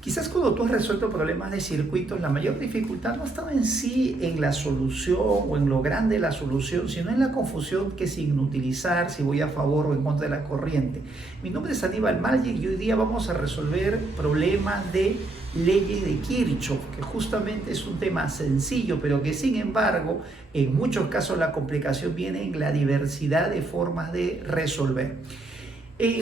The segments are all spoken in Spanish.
Quizás cuando tú has resuelto problemas de circuitos, la mayor dificultad no estaba en sí en la solución o en lo grande de la solución, sino en la confusión que sin utilizar, si voy a favor o en contra de la corriente. Mi nombre es Aníbal Magic y hoy día vamos a resolver problemas de leyes de Kirchhoff, que justamente es un tema sencillo, pero que sin embargo, en muchos casos la complicación viene en la diversidad de formas de resolver.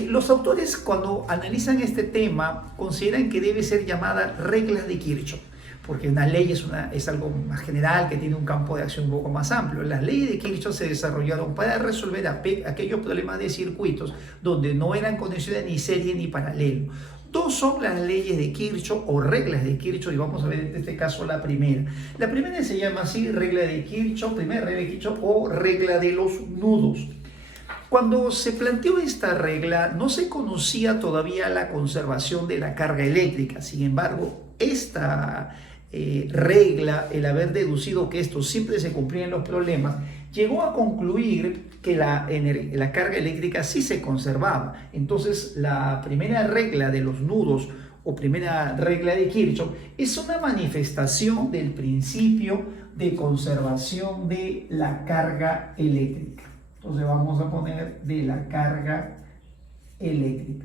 Los autores, cuando analizan este tema, consideran que debe ser llamada reglas de Kirchhoff, porque una ley es algo más general que tiene un campo de acción un poco más amplio. Las leyes de Kirchhoff se desarrollaron para resolver aquellos problemas de circuitos donde no eran conexiones ni serie ni paralelo. Dos son las leyes de Kirchhoff o reglas de Kirchhoff, y vamos a ver en este caso la primera. La primera se llama así, regla de Kirchhoff, primera regla de Kirchhoff o regla de los nudos. Cuando se planteó esta regla, no se conocía todavía la conservación de la carga eléctrica. Sin embargo, esta regla, el haber deducido que esto siempre se cumplía en los problemas, llegó a concluir que la carga eléctrica sí se conservaba. Entonces, la primera regla de los nudos o primera regla de Kirchhoff es una manifestación del principio de conservación de la carga eléctrica. Entonces vamos a poner de la carga eléctrica.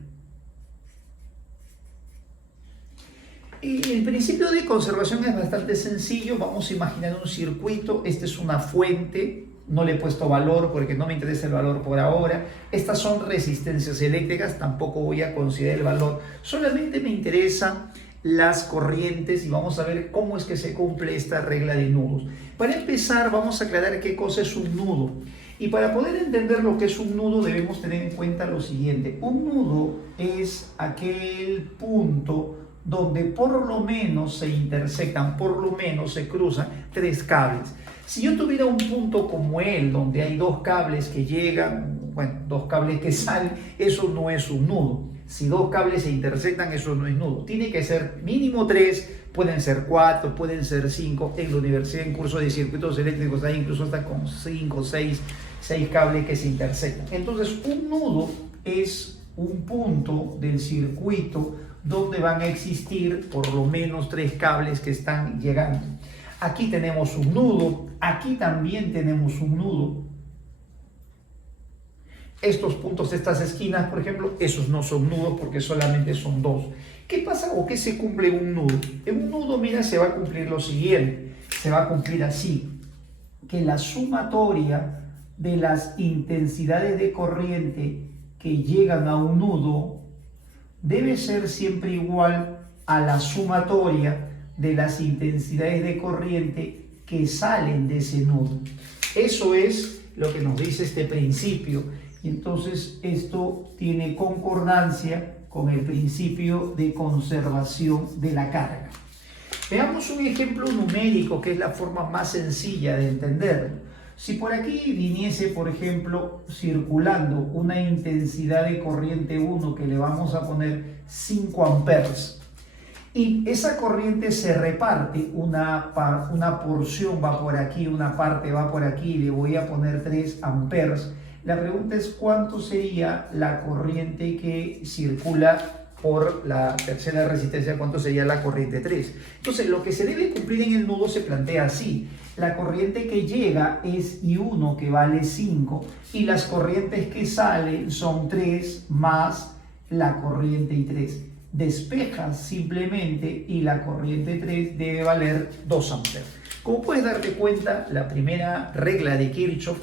El principio de conservación es bastante sencillo. Vamos a imaginar un circuito. Esta es una fuente. No le he puesto valor porque no me interesa el valor por ahora. Estas son resistencias eléctricas. Tampoco voy a considerar el valor. Solamente me interesan las corrientes y vamos a ver cómo es que se cumple esta regla de nudos. Para empezar, vamos a aclarar qué cosa es un nudo. Y para poder entender lo que es un nudo debemos tener en cuenta lo siguiente. Un nudo es aquel punto donde por lo menos se intersectan, por lo menos se cruzan tres cables. Si yo tuviera un punto como él, donde hay dos cables que llegan, bueno, dos cables que salen, eso no es un nudo. Si dos cables se intersectan, eso no es nudo. Tiene que ser mínimo tres, pueden ser cuatro, pueden ser cinco. En la universidad, en curso de circuitos eléctricos, hay incluso hasta con cinco, seis cables que se intersectan. Entonces, un nudo es un punto del circuito donde van a existir por lo menos tres cables que están llegando. Aquí tenemos un nudo, aquí también tenemos un nudo. Estos puntos, estas esquinas, por ejemplo, esos no son nudos porque solamente son dos. ¿Qué pasa o qué se cumple en un nudo? En un nudo, mira, se va a cumplir lo siguiente. Se va a cumplir así, que la sumatoria de las intensidades de corriente que llegan a un nudo debe ser siempre igual a la sumatoria de las intensidades de corriente que salen de ese nudo. Eso es lo que nos dice este principio. Y entonces esto tiene concordancia con el principio de conservación de la carga. Veamos un ejemplo numérico que es la forma más sencilla de entenderlo. Si por aquí viniese, por ejemplo, circulando una intensidad de corriente 1 que le vamos a poner 5 amperes, y esa corriente se reparte, una porción va por aquí, una parte va por aquí, y le voy a poner 3 amperes. La pregunta es cuánto sería la corriente que circula por la tercera resistencia, cuánto sería la corriente 3. Entonces, lo que se debe cumplir en el nudo se plantea así. La corriente que llega es I1, que vale 5, y las corrientes que salen son 3 más la corriente I3. Despejas simplemente y la corriente 3 debe valer 2 amperes. Como puedes darte cuenta, la primera regla de Kirchhoff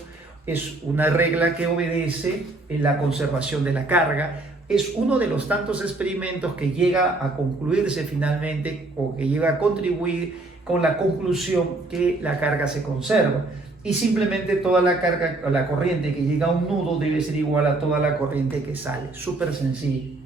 es una regla que obedece en la conservación de la carga. Es uno de los tantos experimentos que llega a concluirse finalmente o que llega a contribuir con la conclusión que la carga se conserva. Y simplemente toda la carga, la corriente que llega a un nudo debe ser igual a toda la corriente que sale. Súper sencillo.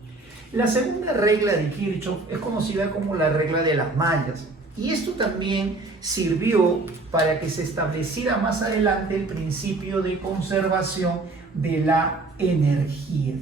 La segunda regla de Kirchhoff es conocida como la regla de las mallas. Y esto también sirvió para que se estableciera más adelante el principio de conservación de la energía.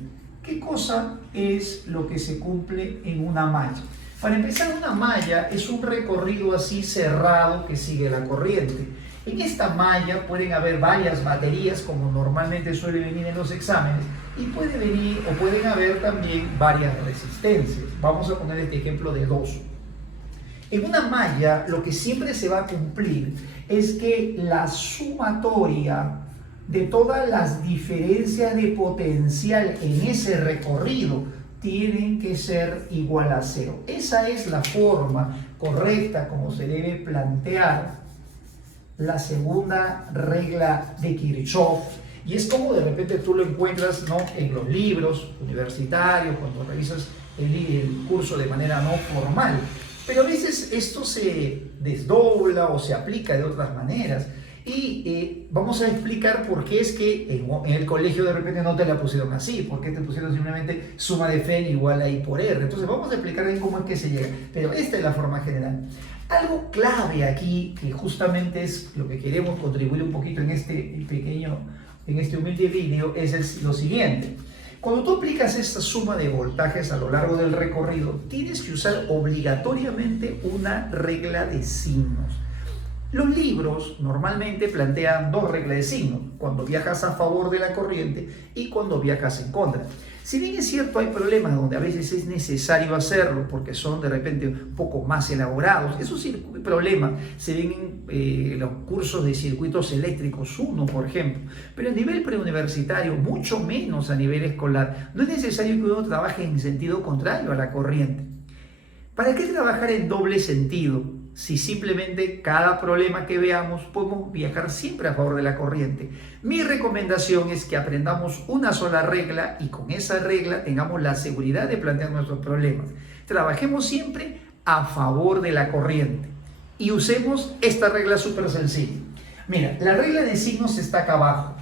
¿Qué cosa es lo que se cumple en una malla? Para empezar, una malla es un recorrido así cerrado que sigue la corriente. En esta malla pueden haber varias baterías, como normalmente suele venir en los exámenes, y puede venir o pueden haber también varias resistencias. Vamos a poner este ejemplo de 2. En una malla lo que siempre se va a cumplir es que la sumatoria de todas las diferencias de potencial en ese recorrido tienen que ser igual a 0. Esa es la forma correcta como se debe plantear la segunda regla de Kirchhoff. Y es como de repente tú lo encuentras, ¿no?, en los libros universitarios, cuando revisas el curso de manera no formal. Pero a veces esto se desdobla o se aplica de otras maneras. Y vamos a explicar por qué es que en el colegio de repente no te la pusieron así, por qué te pusieron simplemente suma deFen igual a I por R. Entonces vamos a explicar bien cómo es que se llega. Pero esta es la forma general. Algo clave aquí, que justamente es lo que queremos contribuir un poquito en este humilde vídeo, es lo siguiente. Cuando tú aplicas esta suma de voltajes a lo largo del recorrido, tienes que usar obligatoriamente una regla de signos. Los libros normalmente plantean 2 reglas de signos, cuando viajas a favor de la corriente y cuando viajas en contra. Si bien es cierto, hay problemas donde a veces es necesario hacerlo porque son de repente un poco más elaborados. Esos problemas se ven en los cursos de circuitos eléctricos 1, por ejemplo. Pero a nivel preuniversitario, mucho menos a nivel escolar, no es necesario que uno trabaje en sentido contrario a la corriente. ¿Para qué trabajar en doble sentido? Si simplemente cada problema que veamos podemos viajar siempre a favor de la corriente. Mi recomendación es que aprendamos una sola regla y con esa regla tengamos la seguridad de plantear nuestros problemas. Trabajemos siempre a favor de la corriente y usemos esta regla súper sencilla. Mira, la regla de signos está acá abajo.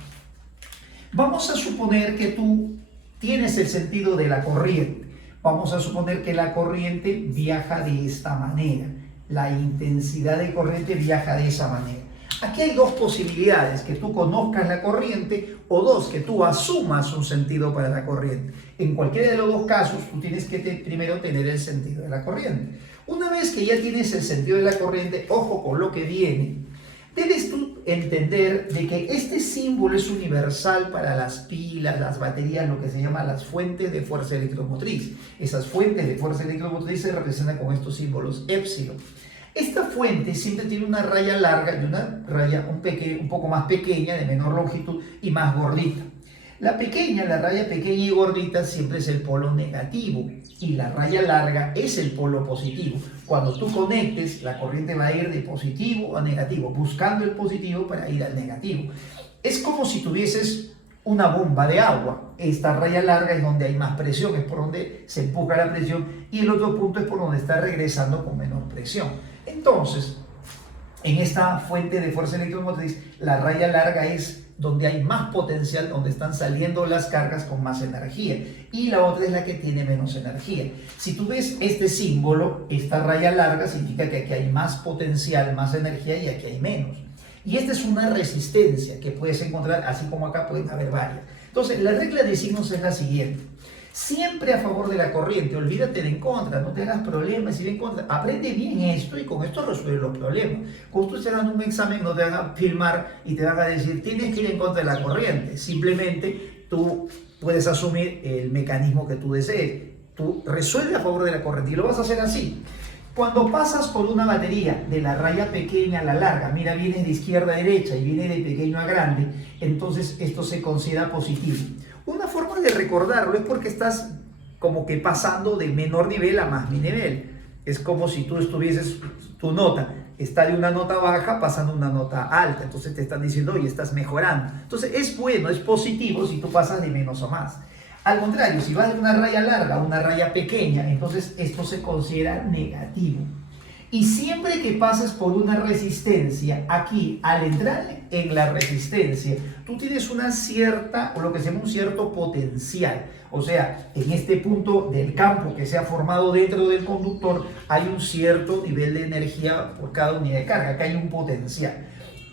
Vamos a suponer que tú tienes el sentido de la corriente. Vamos a suponer que la corriente viaja de esta manera. La intensidad de corriente viaja de esa manera. Aquí hay 2 posibilidades, que tú conozcas la corriente o 2, que tú asumas un sentido para la corriente. En cualquiera de los 2 casos, tú tienes que primero tener el sentido de la corriente. Una vez que ya tienes el sentido de la corriente, ojo con lo que viene, debes tú entender de que este símbolo es universal para las pilas, las baterías, lo que se llama las fuentes de fuerza electromotriz. Esas fuentes de fuerza electromotriz se representan con estos símbolos épsilon. Esta fuente siempre tiene una raya larga y una raya un poco más pequeña, de menor longitud y más gordita. La raya pequeña y gordita siempre es el polo negativo y la raya larga es el polo positivo. Cuando tú conectes, la corriente va a ir de positivo a negativo, buscando el positivo para ir al negativo. Es como si tuvieses una bomba de agua. Esta raya larga es donde hay más presión, es por donde se empuja la presión, y el otro punto es por donde está regresando con menor presión. Entonces, en esta fuente de fuerza electromotriz, la raya larga es donde hay más potencial, donde están saliendo las cargas con más energía, y la otra es la que tiene menos energía. Si tú ves este símbolo, esta raya larga significa que aquí hay más potencial, más energía, y aquí hay menos. Y esta es una resistencia que puedes encontrar, así como acá pueden haber varias. Entonces, la regla de signos es la siguiente. Siempre a favor de la corriente, olvídate de en contra, no te hagas problemas, ir en contra. Aprende bien esto y con esto resuelve los problemas. Cuando tú estés dando un examen, no te van a filmar y te van a decir, tienes que ir en contra de la corriente. Simplemente tú puedes asumir el mecanismo que tú desees. Tú resuelve a favor de la corriente y lo vas a hacer así. Cuando pasas por una batería de la raya pequeña a la larga, mira, viene de izquierda a derecha y viene de pequeño a grande, entonces esto se considera positivo. Una forma de recordarlo es porque estás como que pasando de menor nivel a más nivel. Es como si tú estuvieses, tu nota está de una nota baja pasando a una nota alta. Entonces te están diciendo, oye, estás mejorando. Entonces es bueno, es positivo si tú pasas de menos a más. Al contrario, si vas de una raya larga a una raya pequeña, entonces esto se considera negativo. Y siempre que pases por una resistencia, aquí, al entrar en la resistencia, tú tienes una cierta, o lo que se llama un cierto potencial. O sea, en este punto del campo que se ha formado dentro del conductor, hay un cierto nivel de energía por cada unidad de carga, acá hay un potencial.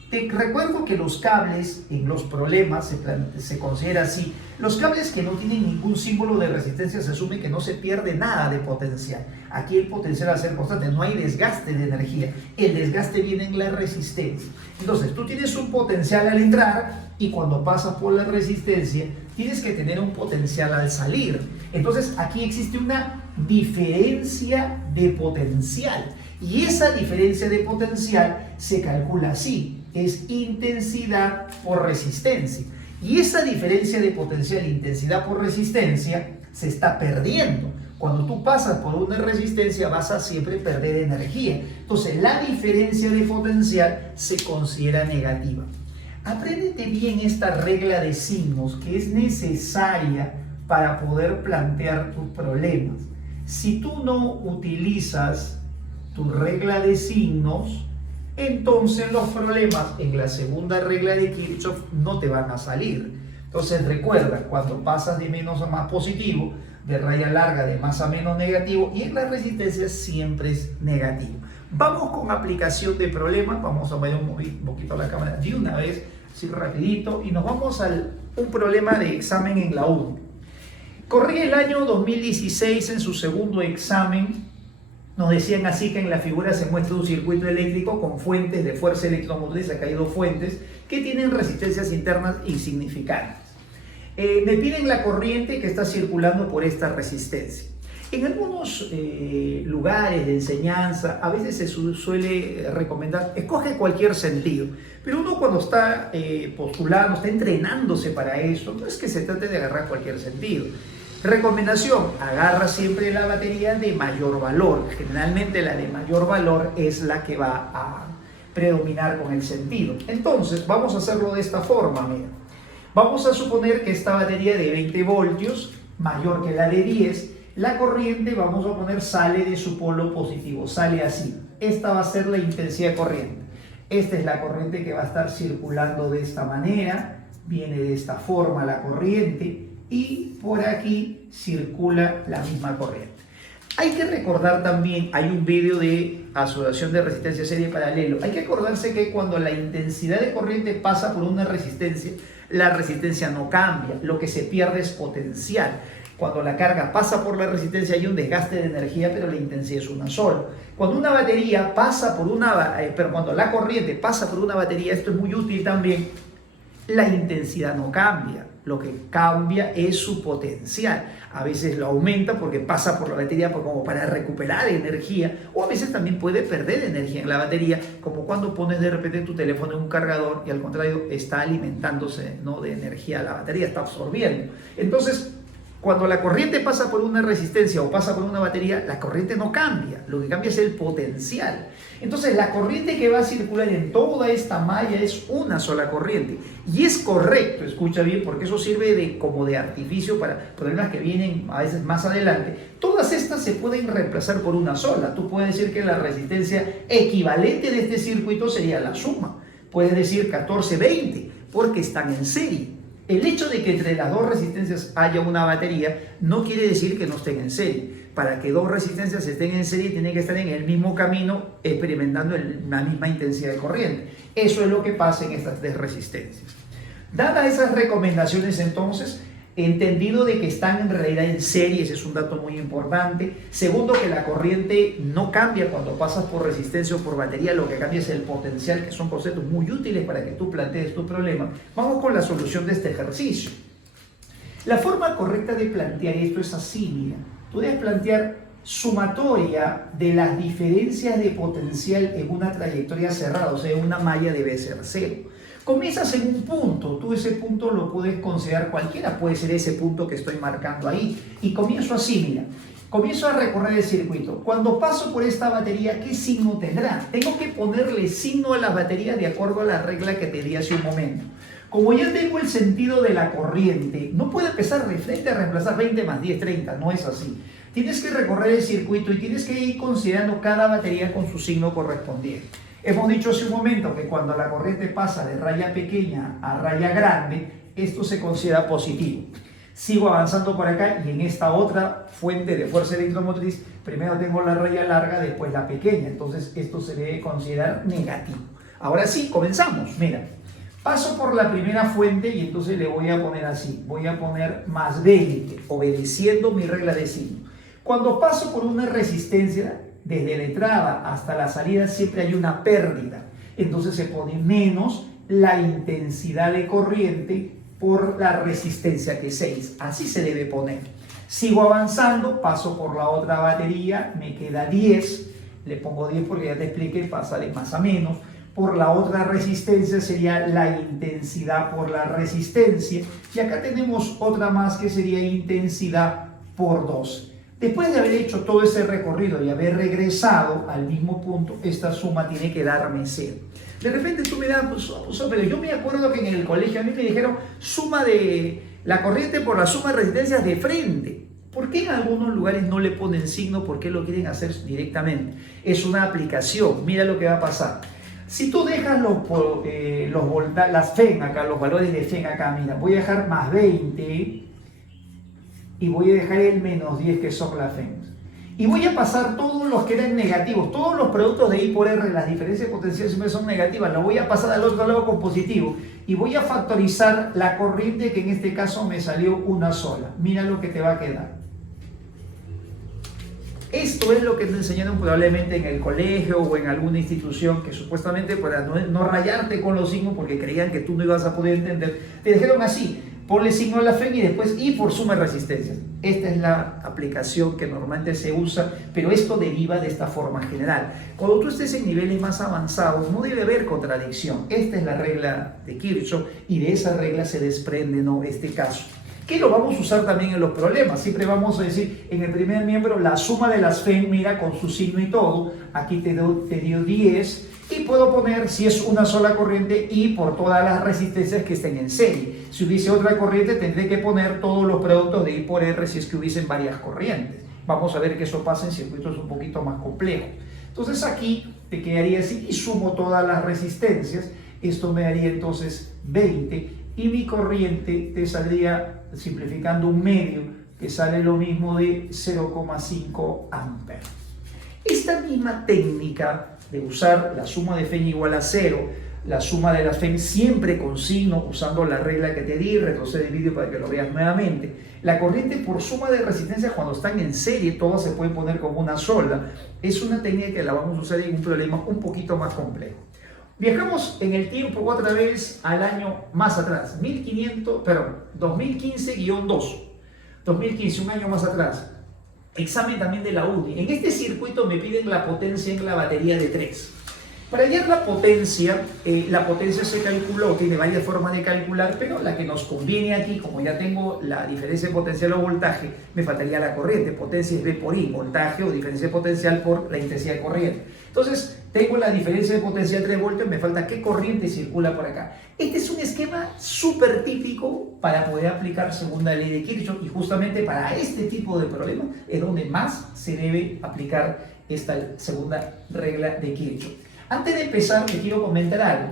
Te recuerdo que los cables en los problemas se considera así. Los cables que no tienen ningún símbolo de resistencia se asume que no se pierde nada de potencial. Aquí el potencial va a ser constante, no hay desgaste de energía. El desgaste viene en la resistencia. Entonces, tú tienes un potencial al entrar y cuando pasas por la resistencia tienes que tener un potencial al salir. Entonces aquí existe una diferencia de potencial y esa diferencia de potencial se calcula así, es intensidad por resistencia. Y esa diferencia de potencial e intensidad por resistencia se está perdiendo. Cuando tú pasas por una resistencia vas a siempre perder energía. Entonces la diferencia de potencial se considera negativa. Apréndete bien esta regla de signos que es necesaria para poder plantear tus problemas. Si tú no utilizas tu regla de signos, entonces los problemas en la segunda regla de Kirchhoff no te van a salir. Entonces recuerda, cuando pasas de menos a más positivo, de raya larga de más a menos negativo, y en la resistencia siempre es negativo. Vamos con aplicación de problemas. Vamos a mover un poquito la cámara de una vez, así rapidito, y nos vamos a un problema de examen en la 1. Corría el año 2016 en su segundo examen. Nos decían así que en la figura se muestra un circuito eléctrico con fuentes de fuerza electromotriz. Acá hay dos fuentes que tienen resistencias internas insignificantes. Me piden la corriente que está circulando por esta resistencia. En algunos lugares de enseñanza a veces se suele recomendar, escoge cualquier sentido, pero uno cuando está postulando, está entrenándose para eso, no es que se trate de agarrar cualquier sentido. Recomendación, agarra siempre la batería de mayor valor. Generalmente la de mayor valor es la que va a predominar con el sentido. Entonces vamos a hacerlo de esta forma, mira. Vamos a suponer que esta batería de 20 voltios, mayor que la de 10, la corriente, vamos a poner, sale de su polo positivo, sale así. Esta va a ser la intensidad de corriente. Esta es la corriente que va a estar circulando de esta manera, viene de esta forma la corriente y por aquí circula la misma corriente. Hay que recordar también, hay un vídeo de asociación de resistencia serie paralelo. Hay que acordarse que cuando la intensidad de corriente pasa por una resistencia, la resistencia no cambia, lo que se pierde es potencial. Cuando la carga pasa por la resistencia hay un desgaste de energía, pero la intensidad es una sola. Cuando una batería pasa por cuando la corriente pasa por una batería, esto es muy útil también, la intensidad no cambia. Lo que cambia es su potencial. A veces lo aumenta porque pasa por la batería como para recuperar energía, o a veces también puede perder energía en la batería, como cuando pones de repente tu teléfono en un cargador y al contrario está alimentándose, ¿no?, de energía la batería, está absorbiendo. Entonces, cuando la corriente pasa por una resistencia o pasa por una batería, la corriente no cambia, lo que cambia es el potencial. Entonces la corriente que va a circular en toda esta malla es una sola corriente. Y es correcto, escucha bien, porque eso sirve como de artificio para problemas que vienen a veces más adelante. Todas estas se pueden reemplazar por una sola. Tú puedes decir que la resistencia equivalente de este circuito sería la suma. Puedes decir 14-20, porque están en serie. El hecho de que entre las dos resistencias haya una batería no quiere decir que no estén en serie. Para que dos resistencias estén en serie tienen que estar en el mismo camino experimentando la misma intensidad de corriente. Eso es lo que pasa en estas tres resistencias. Dadas esas recomendaciones entonces, entendido de que están en realidad en serie, ese es un dato muy importante. Segundo, que la corriente no cambia cuando pasas por resistencia o por batería, lo que cambia es el potencial, que son conceptos muy útiles para que tú plantees tu problema. Vamos con la solución de este ejercicio. La forma correcta de plantear esto es así, mira. Tú debes plantear sumatoria de las diferencias de potencial en una trayectoria cerrada, o sea, una malla debe ser 0. Comienzas en un punto, tú ese punto lo puedes considerar cualquiera, puede ser ese punto que estoy marcando ahí. Y comienzo así, mira, comienzo a recorrer el circuito. Cuando paso por esta batería, ¿qué signo tendrá? Tengo que ponerle signo a las baterías de acuerdo a la regla que te di hace un momento. Como ya tengo el sentido de la corriente, no puedo empezar de frente a reemplazar 20 más 10, 30, no es así. Tienes que recorrer el circuito y tienes que ir considerando cada batería con su signo correspondiente. Hemos dicho hace un momento que cuando la corriente pasa de raya pequeña a raya grande, esto se considera positivo. Sigo avanzando por acá y en esta otra fuente de fuerza electromotriz, primero tengo la raya larga, después la pequeña. Entonces esto se debe considerar negativo. Ahora sí, comenzamos. Mira, paso por la primera fuente y entonces le voy a poner así. Voy a poner más 20, obedeciendo mi regla de signo. Cuando paso por una resistencia, desde la entrada hasta la salida siempre hay una pérdida. Entonces se pone menos la intensidad de corriente por la resistencia que es 6. Así se debe poner. Sigo avanzando, paso por la otra batería, me queda 10. Le pongo 10 porque ya te expliqué, pasa de más a menos. Por la otra resistencia sería la intensidad por la resistencia. Y acá tenemos otra más que sería intensidad por 2. Después de haber hecho todo ese recorrido y haber regresado al mismo punto, esta suma tiene que darme 0. De repente tú me das, pero yo me acuerdo que en el colegio a mí me dijeron suma de la corriente por la suma de resistencias de frente. ¿Por qué en algunos lugares no le ponen signo? ¿Por qué lo quieren hacer directamente? Es una aplicación. Mira lo que va a pasar. Si tú dejas las FEN acá, los valores de FEN acá, mira, voy a dejar más 20 y voy a dejar el menos 10 que son las FEN. Y voy a pasar todos los que eran negativos, todos los productos de I por R, las diferencias potenciales siempre son negativas, las voy a pasar al otro lado con positivo y voy a factorizar la corriente que en este caso me salió una sola. Mira lo que te va a quedar. Esto es lo que te enseñaron probablemente en el colegio o en alguna institución que supuestamente para no rayarte con los signos porque creían que tú no ibas a poder entender, te dijeron así, ponle signo a la FEN y después I por suma de resistencias. Esta es la aplicación que normalmente se usa, pero esto deriva de esta forma general. Cuando tú estés en niveles más avanzados no debe haber contradicción. Esta es la regla de Kirchhoff y de esa regla se desprende este caso. Que lo vamos a usar también en los problemas. Siempre vamos a decir, en el primer miembro, la suma de las FEN, mira, con su signo y todo, aquí te dio 10, y puedo poner, si es una sola corriente, I por todas las resistencias que estén en serie. Si hubiese otra corriente, tendré que poner todos los productos de I por R si es que hubiesen varias corrientes. Vamos a ver que eso pasa en circuitos un poquito más complejos. Entonces aquí te quedaría así, y sumo todas las resistencias. Esto me daría entonces 20, y mi corriente te saldría, simplificando un medio, que sale lo mismo de 0,5 amperes. Esta misma técnica de usar la suma de FEN igual a 0, la suma de las FEN siempre con signo, usando la regla que te di, retrocede el vídeo para que lo veas nuevamente. La corriente por suma de resistencias cuando están en serie, todas se pueden poner como una sola. Es una técnica que la vamos a usar en un problema un poquito más complejo. Viajamos en el tiempo otra vez al año más atrás, 2015-2, 2015, un año más atrás. Examen también de la UNI. En este circuito me piden la potencia en la batería de 3. Para hallar la potencia se calculó, tiene varias formas de calcular, pero la que nos conviene aquí, como ya tengo la diferencia de potencial o voltaje, me faltaría la corriente. Potencia es V por I, voltaje o diferencia de potencial por la intensidad de corriente. Entonces, tengo la diferencia de potencial 3 voltios, me falta qué corriente circula por acá. Este es un esquema súper típico para poder aplicar segunda ley de Kirchhoff, y justamente para este tipo de problemas es donde más se debe aplicar esta segunda regla de Kirchhoff. Antes de empezar, te quiero comentar algo.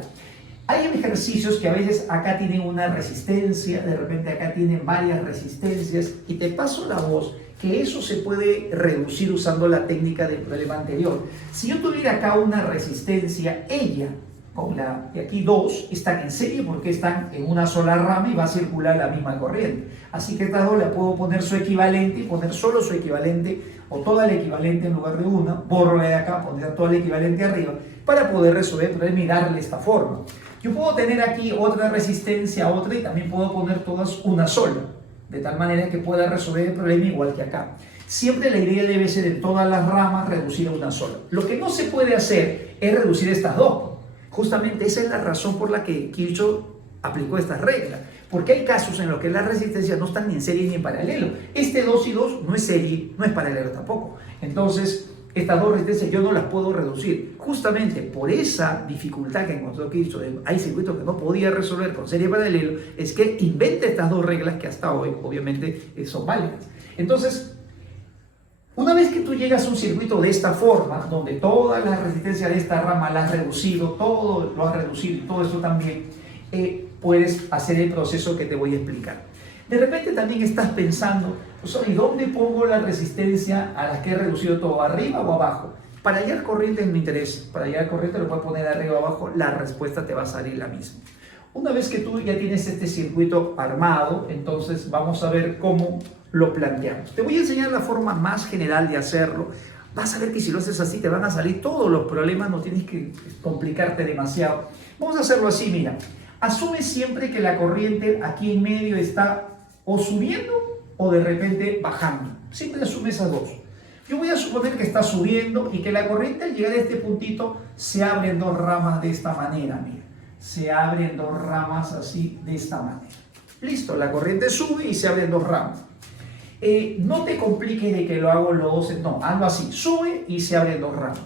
Hay ejercicios que a veces acá tienen una resistencia, de repente acá tienen varias resistencias, y te paso la voz que eso se puede reducir usando la técnica del problema anterior. Si yo tuviera acá una resistencia, ella con la de aquí 2 están en serie porque están en una sola rama y va a circular la misma corriente. Así que estas dos le puedo poner su equivalente y poner solo su equivalente o toda la equivalente en lugar de una, borro la de acá, pondría toda la equivalente arriba para poder resolver el problema y darle esta forma. Yo puedo tener aquí otra resistencia, otra, y también puedo poner todas una sola, de tal manera que pueda resolver el problema igual que acá. Siempre la idea debe ser en todas las ramas reducir a una sola. Lo que no se puede hacer es reducir estas dos. Justamente esa es la razón por la que Kirchhoff aplicó esta regla. Porque hay casos en los que las resistencias no están ni en serie ni en paralelo. Este 2 y 2 no es serie, no es paralelo tampoco. Entonces, estas dos resistencias yo no las puedo reducir. Justamente por esa dificultad que encontró Kirchhoff, hay circuitos que no podía resolver con serie y paralelo, es que inventa estas dos reglas que hasta hoy obviamente son válidas. Entonces, una vez que tú llegas a un circuito de esta forma, donde todas las resistencias de esta rama las has reducido, todo lo has reducido, todo eso también, puedes hacer el proceso que te voy a explicar. De repente también estás pensando, pues, ¿y dónde pongo la resistencia a las que he reducido todo? ¿Arriba o abajo? Para hallar corriente en mi interés, para hallar corriente lo puedes poner arriba o abajo, la respuesta te va a salir la misma. Una vez que tú ya tienes este circuito armado, entonces vamos a ver cómo lo planteamos. Te voy a enseñar la forma más general de hacerlo. Vas a ver que si lo haces así te van a salir todos los problemas, no tienes que complicarte demasiado. Vamos a hacerlo así, mira. Asume siempre que la corriente aquí en medio está o subiendo o de repente bajando. Siempre asume esas dos. Yo voy a suponer que está subiendo y que la corriente al llegar a este puntito se abre en dos ramas de esta manera, mira. Se abre en dos ramas así, de esta manera. Listo, la corriente sube y se abre en dos ramas. No te compliques de que lo hago los dos, no, hazlo así, sube y se abre en dos ramas.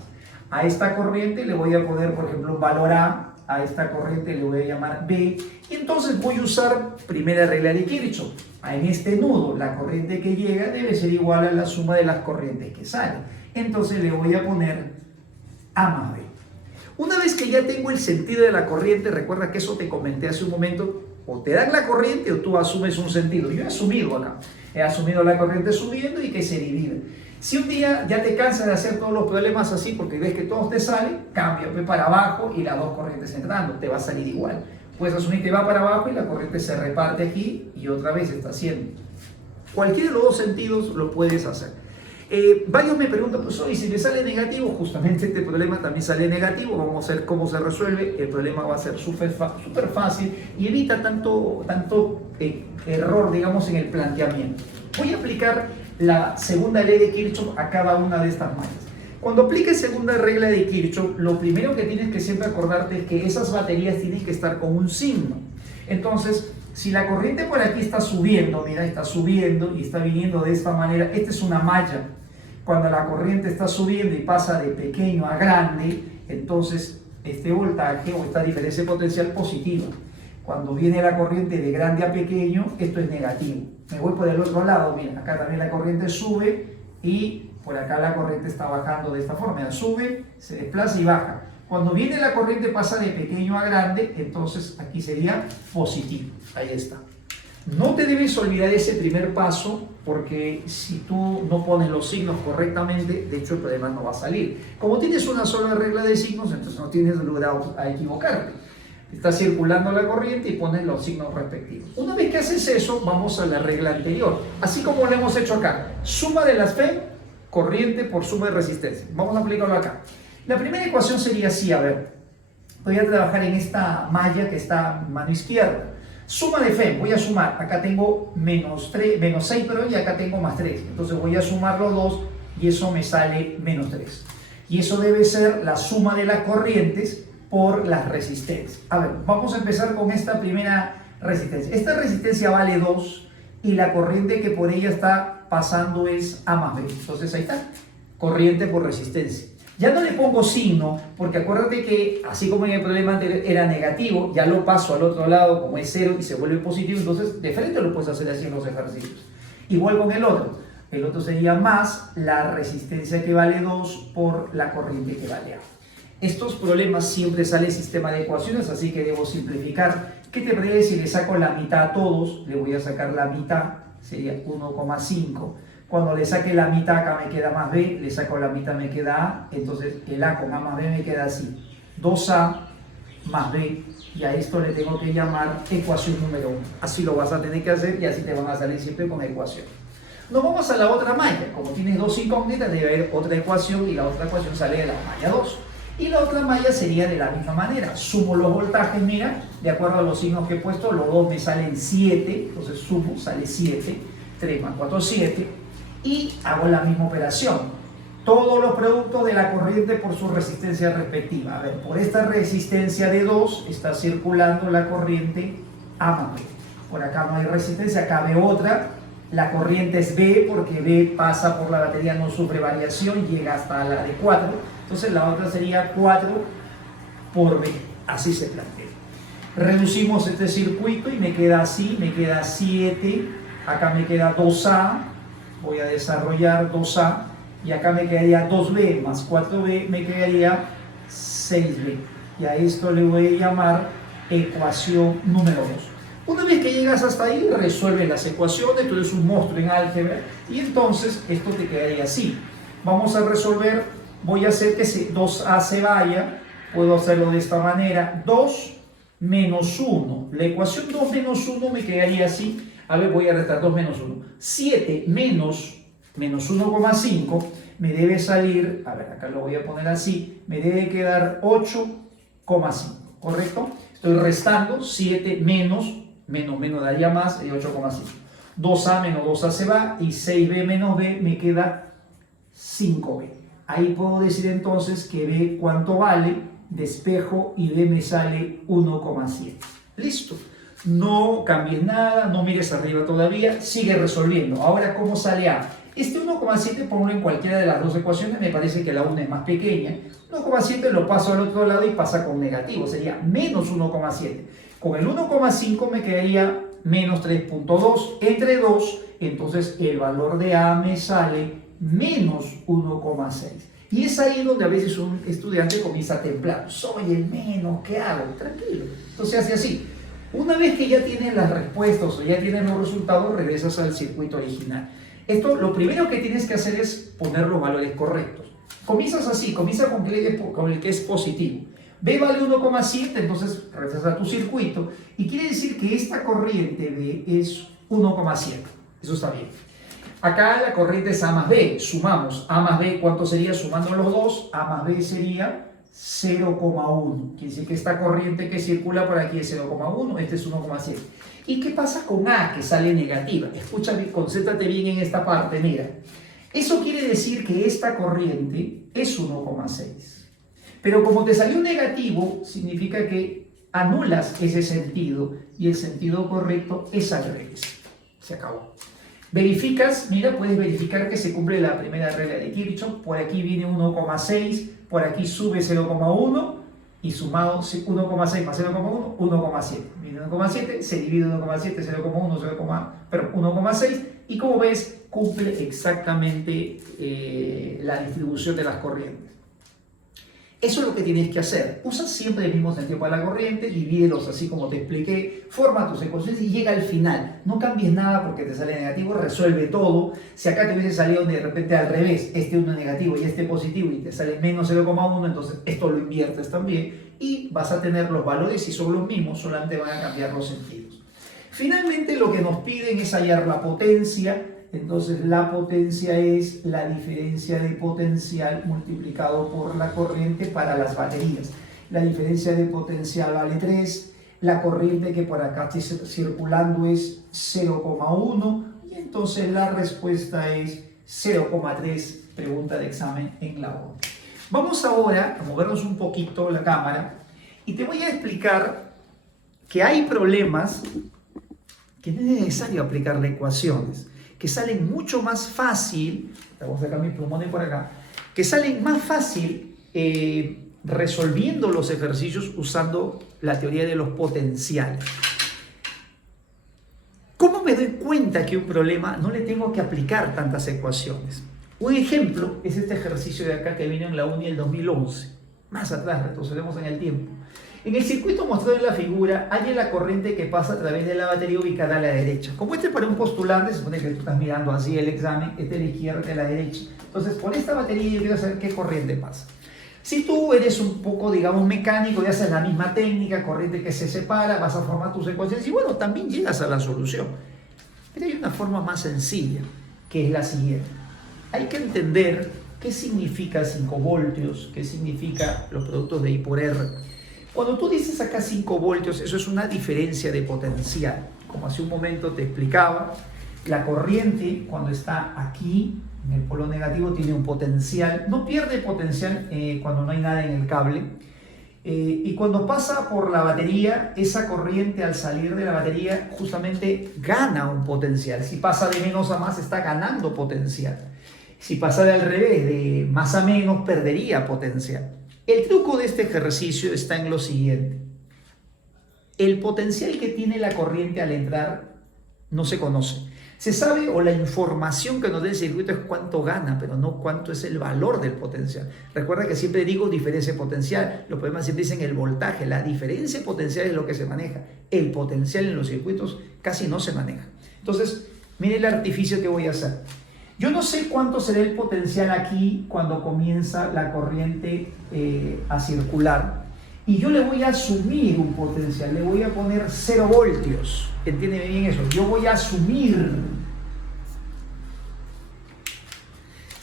A esta corriente le voy a poner, por ejemplo, un valor A esta corriente le voy a llamar B, y entonces voy a usar primera regla de Kirchhoff. En este nudo, la corriente que llega debe ser igual a la suma de las corrientes que salen. Entonces le voy a poner A más B. Una vez que ya tengo el sentido de la corriente, recuerda que eso te comenté hace un momento, o te dan la corriente o tú asumes un sentido. Yo he asumido acá, he asumido la corriente subiendo y que se divide. Si un día ya te cansas de hacer todos los problemas así porque ves que todos te salen, cambia para abajo y las dos corrientes entrando, te va a salir igual. Puedes asumir que va para abajo y la corriente se reparte aquí y otra vez está haciendo. Cualquiera de los dos sentidos lo puedes hacer. Varios me preguntan, pues oye, si me sale negativo, justamente este problema también sale negativo, vamos a ver cómo se resuelve, el problema va a ser súper fácil y evita tanto error, digamos, en el planteamiento. Voy a aplicar la segunda ley de Kirchhoff a cada una de estas mallas. Cuando apliques segunda regla de Kirchhoff, lo primero que tienes que siempre acordarte es que esas baterías tienen que estar con un signo. Entonces, si la corriente por aquí está subiendo, mira, está subiendo y está viniendo de esta manera, esta es una malla. Cuando la corriente está subiendo y pasa de pequeño a grande, entonces este voltaje o esta diferencia potencial positiva. Cuando viene la corriente de grande a pequeño, esto es negativo. Me voy por el otro lado, mira, acá también la corriente sube y por acá la corriente está bajando de esta forma. Sube, se desplaza y baja. Cuando viene la corriente pasa de pequeño a grande, entonces aquí sería positivo. Ahí está. No te debes olvidar ese primer paso porque si tú no pones los signos correctamente, de hecho el problema no va a salir. Como tienes una sola regla de signos, entonces no tienes lugar a equivocarte. Está circulando la corriente y pones los signos respectivos. Una vez que haces eso, vamos a la regla anterior. Así como lo hemos hecho acá. Suma de las FEM, corriente por suma de resistencia. Vamos a aplicarlo acá. La primera ecuación sería así, a ver. Voy a trabajar en esta malla que está a mano izquierda. Suma de FEM, voy a sumar. Acá tengo menos 6, pero y acá tengo más 3. Entonces voy a sumar los dos y eso me sale menos 3. Y eso debe ser la suma de las corrientes por las resistencias. A ver, vamos a empezar con esta primera resistencia. Esta resistencia vale 2 y la corriente que por ella está pasando es A más B. Entonces ahí está, corriente por resistencia. Ya no le pongo signo, porque acuérdate que así como en el problema anterior era negativo, ya lo paso al otro lado como es 0 y se vuelve positivo, entonces de frente lo puedes hacer así en los ejercicios. Igual con el otro sería más la resistencia que vale 2 por la corriente que vale A. Estos problemas siempre sale sistema de ecuaciones, así que debo simplificar. ¿Qué te parece si le saco la mitad a todos? Le voy a sacar la mitad, sería 1,5. Cuando le saque la mitad acá me queda más B, le saco la mitad me queda A, entonces el A con A más B me queda así. 2A más B, y a esto le tengo que llamar ecuación número 1. Así lo vas a tener que hacer y así te van a salir siempre con ecuación. Nos vamos a la otra malla. Como tienes dos incógnitas, debe haber otra ecuación y la otra ecuación sale de la malla 2. Y la otra malla sería de la misma manera. Sumo los voltajes, mira, de acuerdo a los signos que he puesto, los dos me salen 7, entonces sumo, sale 7, 3 más 4, 7, y hago la misma operación. Todos los productos de la corriente por su resistencia respectiva. A ver, por esta resistencia de 2 está circulando la corriente A más B. Por acá no hay resistencia, acá veo otra. La corriente es B porque B pasa por la batería, no sufre variación, llega hasta la de 4. Entonces la otra sería 4 por B. Así se plantea. Reducimos este circuito y me queda así, me queda 7. Acá me queda 2A. Voy a desarrollar 2A. Y acá me quedaría 2B más 4B, me quedaría 6B. Y a esto le voy a llamar ecuación número 2. Una vez que llegas hasta ahí, resuelves las ecuaciones, tú eres un monstruo en álgebra, y entonces esto te quedaría así. Vamos a resolver, voy a hacer que 2A se vaya, puedo hacerlo de esta manera, 2 menos 1. La ecuación 2 menos 1 me quedaría así. A ver, voy a restar 2 menos 1. 7 menos 1,5 me debe salir, a ver, acá lo voy a poner así, me debe quedar 8,5, ¿correcto? Estoy restando 7 menos daría más, 8,5. 2A menos 2A se va y 6B menos B me queda 5B. Ahí puedo decir entonces que B cuánto vale, despejo y B me sale 1,7. Listo. No cambies nada, no mires arriba todavía, sigue resolviendo. Ahora, ¿cómo sale A? Este 1,7 ponlo en cualquiera de las dos ecuaciones, me parece que la una es más pequeña. 1,7 lo paso al otro lado y pasa con negativo, sería menos 1,7. Con el 1,5 me quedaría menos 3,2 entre 2, entonces el valor de A me sale menos 1,6. Y es ahí donde a veces un estudiante comienza a temblar. Soy el menos, ¿qué hago? Tranquilo. Entonces hace así. Una vez que ya tienes las respuestas o ya tienes los resultados, regresas al circuito original. Esto, lo primero que tienes que hacer es poner los valores correctos. Comienzas así, comienza con el que es positivo. B vale 1,7, entonces regresas a tu circuito y quiere decir que esta corriente B es 1,7. Eso está bien. Acá la corriente es A más B. Sumamos A más B, ¿cuánto sería sumando los dos? A más B sería 0,1. Quiere decir que esta corriente que circula por aquí es 0,1, este es 1,7. ¿Y qué pasa con A que sale negativa? Escúchame, concéntrate bien en esta parte, mira. Eso quiere decir que esta corriente es 1,6. Pero como te salió negativo, significa que anulas ese sentido y el sentido correcto es al revés. Se acabó. Verificas, mira, puedes verificar que se cumple la primera regla de Kirchhoff. Por aquí viene 1,6, por aquí sube 0,1 y sumado 1,6 más 0,1, 1,7. Viene 1,7, se divide 1,7, 0,1, 1,6 y como ves cumple exactamente la distribución de las corrientes. Eso es lo que tienes que hacer. Usa siempre el mismo sentido para la corriente, divídelos así como te expliqué, forma tus ecuaciones y llega al final. No cambies nada porque te sale negativo, resuelve todo. Si acá te hubiese salido de repente al revés, este uno negativo y este positivo y te sale menos 0,1, entonces esto lo inviertes también y vas a tener los valores y son los mismos, solamente van a cambiar los sentidos. Finalmente lo que nos piden es hallar la potencia. Entonces la potencia es la diferencia de potencial multiplicado por la corriente para las baterías. La diferencia de potencial vale 3, la corriente que por acá está circulando es 0,1 y entonces la respuesta es 0,3, pregunta de examen en la 1. Vamos ahora a movernos un poquito la cámara y te voy a explicar que hay problemas que no es necesario aplicarle ecuaciones, que salen mucho más fácil, voy a sacar mis plumones por acá, que salen más fácil resolviendo los ejercicios usando la teoría de los potenciales. ¿Cómo me doy cuenta que un problema no le tengo que aplicar tantas ecuaciones? Un ejemplo es este ejercicio de acá que vino en la uni el 2011. Más atrás, retrocedemos en el tiempo. En el circuito mostrado en la figura hay la corriente que pasa a través de la batería ubicada a la derecha. Como este para un postulante, se supone que tú estás mirando así el examen, este de la izquierda, de la derecha. Entonces, por esta batería yo quiero saber qué corriente pasa. Si tú eres un poco, digamos, mecánico y haces la misma técnica, corriente que se separa, vas a formar tus ecuaciones y bueno, también llegas a la solución. Pero hay una forma más sencilla, que es la siguiente. Hay que entender qué significa 5 voltios, qué significa los productos de I por R. Cuando tú dices acá 5 voltios, eso es una diferencia de potencial. Como hace un momento te explicaba, la corriente cuando está aquí, en el polo negativo, tiene un potencial. No pierde potencial cuando no hay nada en el cable. Y cuando pasa por la batería, esa corriente al salir de la batería justamente gana un potencial. Si pasa de menos a más, está ganando potencial. Si pasa de al revés, de más a menos, perdería potencial. El truco de este ejercicio está en lo siguiente. El potencial que tiene la corriente al entrar no se conoce. Se sabe, o la información que nos da el circuito es cuánto gana, pero no cuánto es el valor del potencial. Recuerda que siempre digo diferencia potencial. Los problemas siempre dicen el voltaje. La diferencia potencial es lo que se maneja. El potencial en los circuitos casi no se maneja. Entonces, mire el artificio que voy a hacer. Yo no sé cuánto será el potencial aquí cuando comienza la corriente a circular. Y yo le voy a asumir un potencial, le voy a poner 0 voltios. Entiéndeme bien eso. Yo voy a asumir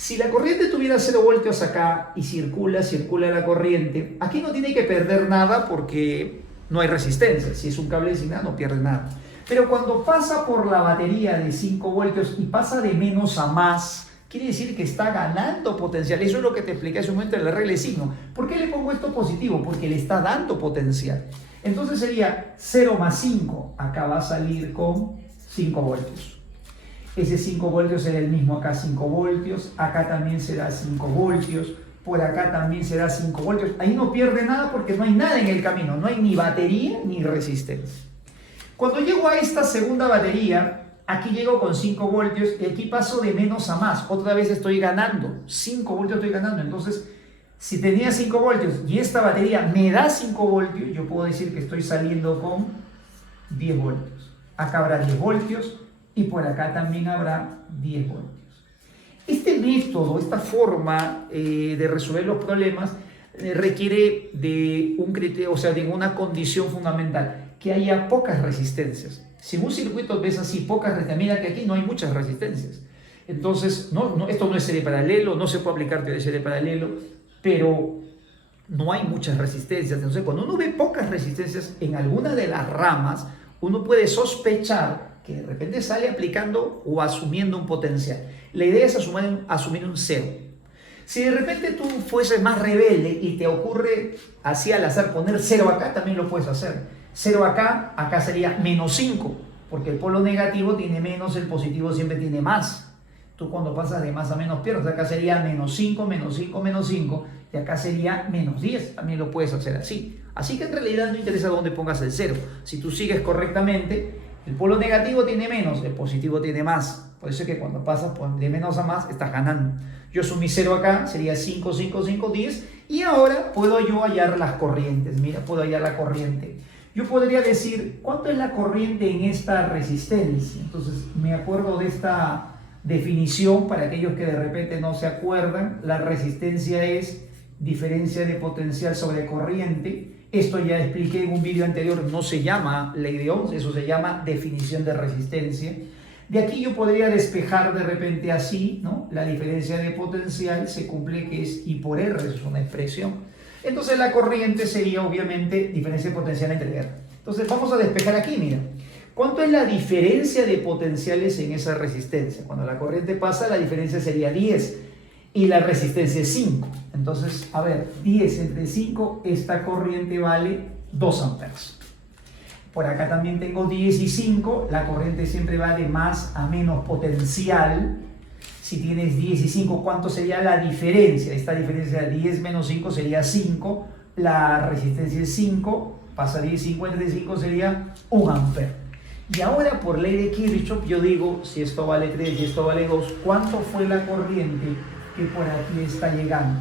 Si la corriente tuviera 0 voltios acá y circula la corriente, aquí no tiene que perder nada porque no hay resistencia. Si es un cable de señal no pierde nada. Pero cuando pasa por la batería de 5 voltios y pasa de menos a más, quiere decir que está ganando potencial. Eso es lo que te expliqué hace un momento en la regla de signo. ¿Por qué le pongo esto positivo? Porque le está dando potencial. Entonces sería 0 más 5. Acá va a salir con 5 voltios. Ese 5 voltios será el mismo acá, 5 voltios. Acá también será 5 voltios. Por acá también será 5 voltios. Ahí no pierde nada porque no hay nada en el camino. No hay ni batería ni resistencia. Cuando llego a esta segunda batería, aquí llego con 5 voltios y aquí paso de menos a más. Otra vez estoy ganando. 5 voltios estoy ganando. Entonces, si tenía 5 voltios y esta batería me da 5 voltios, yo puedo decir que estoy saliendo con 10 voltios. Acá habrá 10 voltios y por acá también habrá 10 voltios. Este método, esta forma de resolver los problemas requiere de un criterio, o sea, de una condición fundamental, que haya pocas resistencias. Si en un circuito ves así pocas resistencias, mira que aquí no hay muchas resistencias. Entonces, esto no es serie paralelo, no se puede aplicar teoría de serie paralelo, pero no hay muchas resistencias. Entonces, cuando uno ve pocas resistencias en alguna de las ramas, uno puede sospechar que de repente sale aplicando o asumiendo un potencial. La idea es asumir un cero. Si de repente tú fueses más rebelde y te ocurre así al azar poner 0 acá, también lo puedes hacer. 0 acá, acá sería menos 5, porque el polo negativo tiene menos, el positivo siempre tiene más. Tú cuando pasas de más a menos pierdes. Acá sería menos 5, menos 5, menos 5, y acá sería menos 10. También lo puedes hacer así. Así que en realidad no interesa dónde pongas el 0. Si tú sigues correctamente, el polo negativo tiene menos, el positivo tiene más. Por eso es que cuando pasas de menos a más, estás ganando. Yo sumí 0 acá, sería 5, 5, 5, 10. Y ahora puedo yo hallar las corrientes. Mira, puedo hallar la corriente. Yo podría decir, ¿cuánto es la corriente en esta resistencia? Entonces, me acuerdo de esta definición para aquellos que de repente no se acuerdan. La resistencia es diferencia de potencial sobre corriente. Esto ya expliqué en un vídeo anterior, no se llama ley de Ohms, eso se llama definición de resistencia. De aquí yo podría despejar de repente así, ¿no? La diferencia de potencial se cumple que es I por R, eso es una expresión. Entonces la corriente sería obviamente diferencia de potencial entre R. Entonces vamos a despejar aquí, mira. ¿Cuánto es la diferencia de potenciales en esa resistencia? Cuando la corriente pasa, la diferencia sería 10 y la resistencia es 5. Entonces, a ver, 10 entre 5, esta corriente vale 2 amperes. Por acá también tengo 10 y 5, la corriente siempre va de más a menos potencial. Si tienes 10 y 5, ¿cuánto sería la diferencia? Esta diferencia de 10 menos 5 sería 5, la resistencia es 5, pasaría 5 entre 5 sería 1 amper. Y ahora por ley de Kirchhoff yo digo, si esto vale 3 y esto vale 2, ¿cuánto fue la corriente que por aquí está llegando?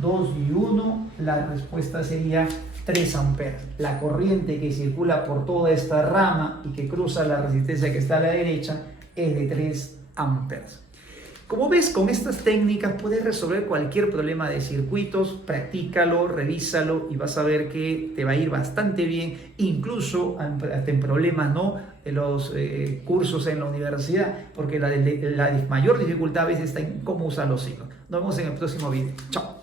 2 y 1, la respuesta sería 3 amperes. La corriente que circula por toda esta rama y que cruza la resistencia que está a la derecha es de 3 amperes. Como ves, con estas técnicas puedes resolver cualquier problema de circuitos. Practícalo, revísalo y vas a ver que te va a ir bastante bien, incluso hasta en problemas, ¿no?, de los cursos en la universidad, porque la mayor dificultad a veces está en cómo usar los signos. Nos vemos en el próximo video. Chao.